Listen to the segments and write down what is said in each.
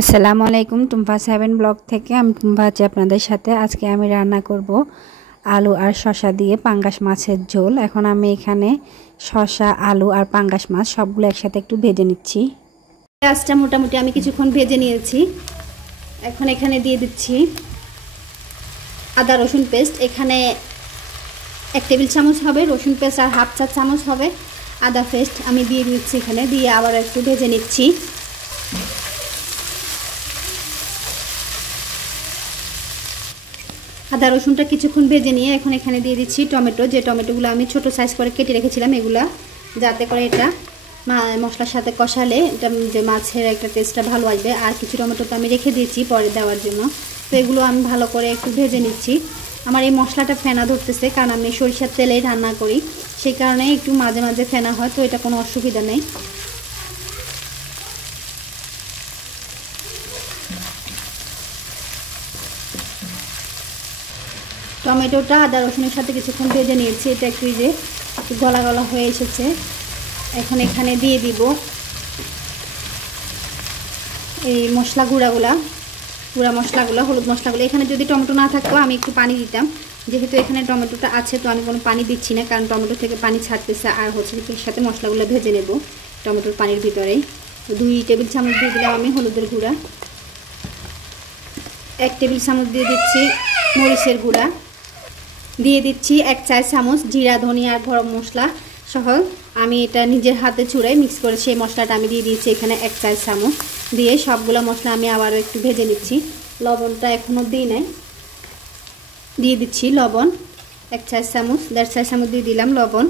আসসালামু আলাইকুম টুম্পা 7 ব্লগ থেকে আমি টুম্পা আছি আপনাদের সাথে। আজকে আমি রান্না করব আলু আর শসা দিয়ে পাঙ্গাস মাছের ঝোল। এখন আমি এখানে শসা, আলু আর পাঙ্গাস মাছ সবগুলো একসাথে একটু ভেজে নিচ্ছি। পেঁয়াজটা মোটামুটি আমি কিছুক্ষণ ভেজে নিয়েছি। এখন এখানে দিয়ে দিচ্ছি আদা রসুন পেস্ট। এখানে 1 টেবিল চামচ হবে রসুন পেস্ট আর হাফ চা চামচ হবে আদা পেস্ট। আমি দিয়ে দিচ্ছি এখানে, দিয়ে আবার একটু ভেজে নিচ্ছি। আদা রসুনটা কিছুক্ষণ ভেজে নিয়ে এখন এখানে দিয়ে দিচ্ছি টমেটো। যে টমেটোগুলো আমি ছোট সাইজ করে কেটে রেখেছিলাম, এগুলা যাতে করে এটা মশলার সাথে কষালে এটা যে মাছের একটা টেস্টটা ভালো আসবে। আর কিছু টমেটো তো আমি রেখে দিয়েছি পরে দেওয়ার জন্য, তো এগুলো আমি ভালো করে একটু ভেজে নিচ্ছি। আমার এই মশলাটা ফেনা ধরতেছে, কারণ আমি সরিষার তেলেই রান্না করি, সেই কারণে একটু মাঝে মাঝে ফেনা হয়, তো এটা কোনো অসুবিধা নেই। টমেটোটা আদা রসুনের সাথে কিছুক্ষণ ভেজে নিয়েছি, এটা একটু যে গলা গলা হয়ে এসেছে। এখন এখানে দিয়ে দিব এই মশলা গুঁড়া মশলাগুলো, হলুদ মশলাগুলো। এখানে যদি টমেটো না থাকতো আমি একটু পানি দিতাম, যেহেতু এখানে টমেটোটা আছে তো আমি কোনো পানি দিচ্ছি না, কারণ টমেটো থেকে পানি ছাড়তেছে। আর হচ্ছে এর সাথে মশলাগুলো ভেজে নেব টমেটোর পানির ভিতরেই। 2 টেবিল চামচ দিয়ে দিলাম আমি হলুদের গুঁড়া, 1 টেবিল চামচ দিয়ে দিচ্ছি মরিচের গুঁড়া, দিয়ে দিচ্ছি 1 চা চামচ জিরা, ধনিয়া আর গরম মশলা সহ আমি এটা নিজের হাতে চুড়াই মিক্স করে সেই মশলাটা আমি দিয়ে দিয়েছি এখানে 1 চা চামচ। দিয়ে সবগুলো মশলা আমি আবারও একটু ভেজে নিচ্ছি। লবণটা এখনও দিই নাই, দিয়ে দিচ্ছি লবণ 1 চা চামচ, 1.5 চা চামচ দিয়ে দিলাম লবণ।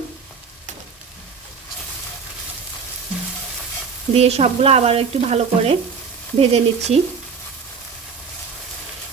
দিয়ে সবগুলো আবারও একটু ভালো করে ভেজে নিচ্ছি।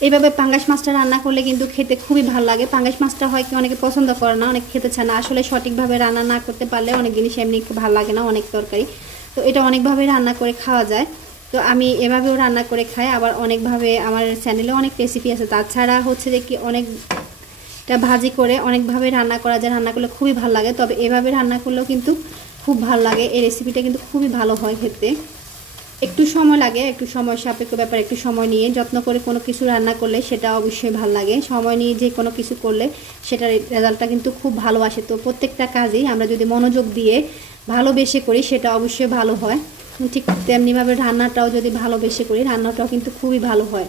এইভাবে পাঙ্গাস মাছটা রান্না করলে কিন্তু খেতে খুবই ভালো লাগে। পাঙ্গাস মাছটা হয় কি অনেকে পছন্দ করে না, অনেকে খেতে চায় না। আসলে সঠিকভাবে রান্না না করতে পারলে অনেক জিনিস এমনি একটু ভালো লাগে না, অনেক তরকারি। তো এটা অনেকভাবে রান্না করে খাওয়া যায়, তো আমি এভাবেও রান্না করে খাই। আবার অনেকভাবে আমার চ্যানেলে অনেক রেসিপি আছে। তাছাড়া হচ্ছে যে কি অনেকটা ভাজি করে অনেকভাবে রান্না করা যায়, রান্না করলে খুবই ভালো লাগে। তবে এভাবে রান্না করলেও কিন্তু খুব ভালো লাগে। এই রেসিপিটা কিন্তু খুবই ভালো হয় খেতে। একটু সময় লাগে, একটু সময় সাপেক্ষ ব্যাপার, একটু সময় নিয়ে যত্ন করে কোনো কিছু রান্না করলে সেটা অবশ্যই ভালো লাগে। সময় নিয়ে যে কোনো কিছু করলে সেটার রেজাল্টটা কিন্তু খুব ভালো আসে। তো প্রত্যেকটা কাজেই আমরা যদি মনোযোগ দিয়ে ভালোবেসে করি সেটা অবশ্যই ভালো হয়। ঠিক তেমনিভাবে রান্নাটাও যদি ভালোবেসে করি রান্নাটাও কিন্তু খুবই ভালো হয়।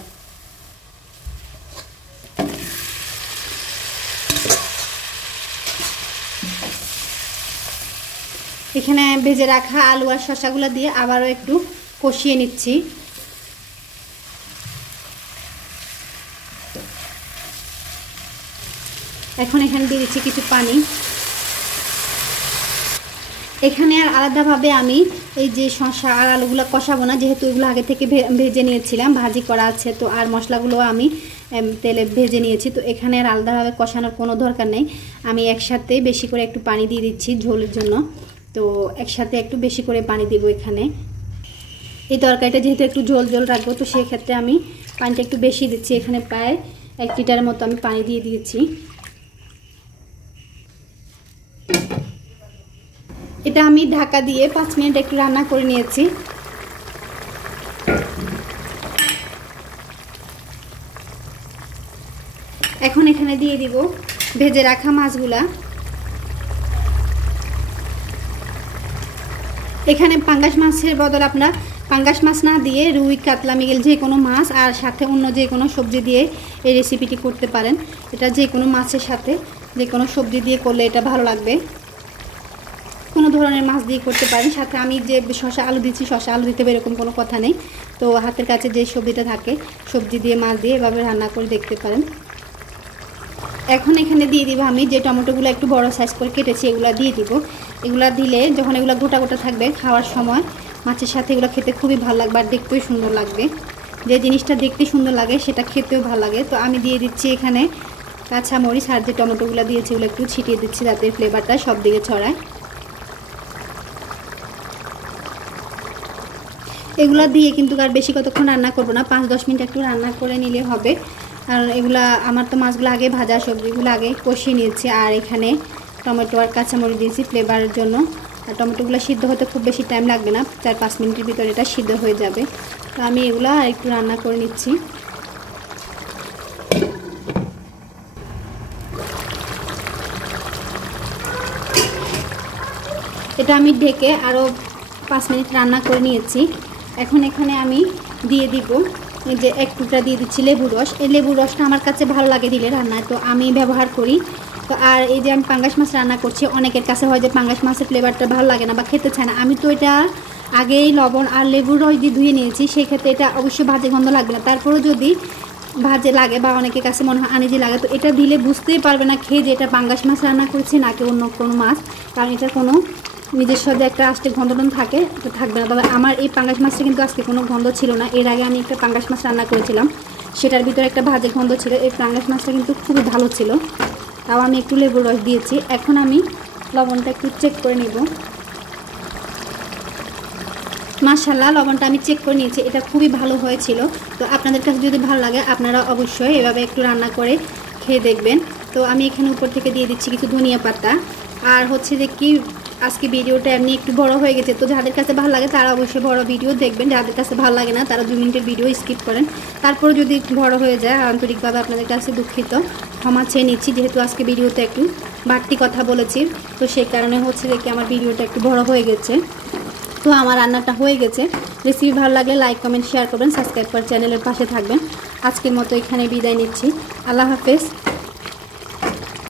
এখানে ভেজে রাখা আলু আর শসাগুলো দিয়ে আবারও একটু কষিয়ে নিচ্ছি। এখন এখানে দিয়ে দিচ্ছি কিছু পানি। এখানে আর আলাদাভাবে আমি এই যে শসা আর আলুগুলো কষাবো না, যেহেতু এগুলো আগে থেকে ভেজে নিয়েছিলাম, ভাজি করা আছে। তো আর মশলাগুলো আমি তেলে ভেজে নিয়েছি, তো এখানে আর আলাদাভাবে কষানোর কোনো দরকার নেই। আমি একসাথে বেশি করে একটু পানি দিয়ে দিচ্ছি ঝোলের জন্য। তো একসাথে একটু বেশি করে পানি দিব এখানে। এই তরকারিটা যেহেতু একটু ঝোল ঝোল রাখবো, তো সেক্ষেত্রে আমি পানিটা একটু বেশি দিচ্ছি। এখানে প্রায় 1 লিটারের মতো আমি পানি দিয়ে দিয়েছি। এটা আমি ঢাকা দিয়ে 5 মিনিট একটু রান্না করে নিয়েছি। এখন এখানে দিয়ে দিব ভেজে রাখা মাছগুলা। এখানে পাঙ্গাস মাছের বদল আপনারা পাঙ্গাস মাছ না দিয়ে রুই, কাতলা, মৃগেল যে কোনো মাছ আর সাথে অন্য যে কোনো সবজি দিয়ে এই রেসিপিটি করতে পারেন। এটা যে কোনো মাছের সাথে যে কোনো সবজি দিয়ে করলে এটা ভালো লাগবে। কোনো ধরনের মাছ দিয়ে করতে পারেন। সাথে আমি যে শসা আলু দিচ্ছি, শসা আলু দিতে হবে এরকম কোনো কথা নেই। তো হাতের কাছে যে সবজিটা থাকে সবজি দিয়ে মাছ দিয়ে এভাবে রান্না করে দেখতে পারেন। এখন এখানে দিয়ে দিব আমি যে টমেটোগুলো একটু বড় সাইজ করে কেটেছি, এগুলো দিয়ে দিব। এগুলো দিলে যখন এগুলো গোটা গোটা থাকবে খাওয়ার সময় মাছের সাথে এগুলো খেতে খুবই ভালো লাগবে আর দেখতেও সুন্দর লাগবে। যে জিনিসটা দেখতে সুন্দর লাগে সেটা খেতেও ভালো লাগে। তো আমি দিয়ে দিচ্ছি এখানে কাঁচামরিচ আর যে টমেটোগুলো দিয়েছি ওগুলো একটু ছিটিয়ে দিচ্ছি যাতে ফ্লেভারটা সব দিকে ছড়ায়। এগুলো দিয়ে কিন্তু আর বেশি কতক্ষণ রান্না করব না, 5-10 মিনিট একটু রান্না করে নিলে হবে। কারণ এগুলা আমার তো মাছগুলো আগে ভাজা, সবজিগুলো আগে কষিয়ে নিয়েছি। আর এখানে টমেটো আর কাঁচামরিচ দিয়েছি ফ্লেভারের জন্য। আর টমেটোগুলো সিদ্ধ হতে খুব বেশি টাইম লাগবে না, 4-5 মিনিটের ভিতরে এটা সিদ্ধ হয়ে যাবে। তো আমি এগুলো একটু রান্না করে নিচ্ছি। এটা আমি ঢেকে আরও 5 মিনিট রান্না করে নিয়েছি। এখন এখানে আমি দিয়ে দিব এই যে 1 টুকরা দিয়ে দিচ্ছি লেবুর রস। এই লেবুর রসটা আমার কাছে ভালো লাগে দিলে রান্নায়, তো আমি ব্যবহার করি। তো আর এই যে আমি পাঙ্গাস মাছ রান্না করছি, অনেকের কাছে হয় যে পাঙ্গাস মাছের ফ্লেভারটা ভালো লাগে না বা খেতে চায় না। আমি তো এটা আগেই লবণ আর লেবুর রস দিয়ে ধুয়ে নিয়েছি, সেক্ষেত্রে এটা অবশ্যই ভাজে গন্ধ লাগবে না। তারপরেও যদি ভাজে লাগে বা অনেকের কাছে মনে হয় আনিজি লাগে, তো এটা দিলে বুঝতেই পারবে না খেয়ে যে এটা পাঙ্গাস মাছ রান্না করেছি নাকি অন্য কোনো মাছ, কারণ এটা কোনো নিজস্ব যে একটা আষ্টে গন্ধটন থাকে এটা থাকবে না। তবে আমার এই পাঙ্গাস মাছটা কিন্তু আজকে কোনো গন্ধ ছিল না। এর আগে আমি একটা পাঙ্গাস মাছ রান্না করেছিলাম, সেটার ভিতরে একটা ভাজে গন্ধ ছিল। এই পাঙ্গাস মাছটা কিন্তু খুবই ভালো ছিল, তাও আমি একটু লেবুর রস দিয়েছি। এখন আমি লবণটা একটু চেক করে নিব। মাশাআল্লাহ, লবণটা আমি চেক করে নিয়েছি, এটা খুবই ভালো হয়েছিল। তো আপনাদের কাছে যদি ভালো লাগে আপনারা অবশ্যই এভাবে একটু রান্না করে খেয়ে দেখবেন। তো আমি এখানে উপর থেকে দিয়ে দিচ্ছি কিছু ধনিয়া পাতা। আর হচ্ছে যে কি আজকে ভিডিওটা এমনি একটু বড় হয়ে গেছে, তো যাদের কাছে ভালো লাগে তারা অবশ্যই বড় ভিডিও দেখবেন, যাদের কাছে ভালো লাগে না তারা 2 মিনিটের ভিডিও স্কিপ করেন। তারপরে যদি একটু বড় হয়ে যায় আন্তরিকভাবে আপনাদের কাছে দুঃখিত, ক্ষমা চেয়ে নিচ্ছি, যেহেতু আজকে ভিডিওতে একটু বাড়তি কথা বলেছি, তো সেই কারণে হচ্ছে যে কি আমার ভিডিওটা একটু বড় হয়ে গেছে। তো আমার রান্নাটা হয়ে গেছে। রেসিপি ভালো লাগলে লাইক কমেন্ট শেয়ার করবেন, সাবস্ক্রাইব করে চ্যানেলের পাশে থাকবেন। আজকের মতো এখানে বিদায় নিচ্ছি। আল্লাহ হাফেজ।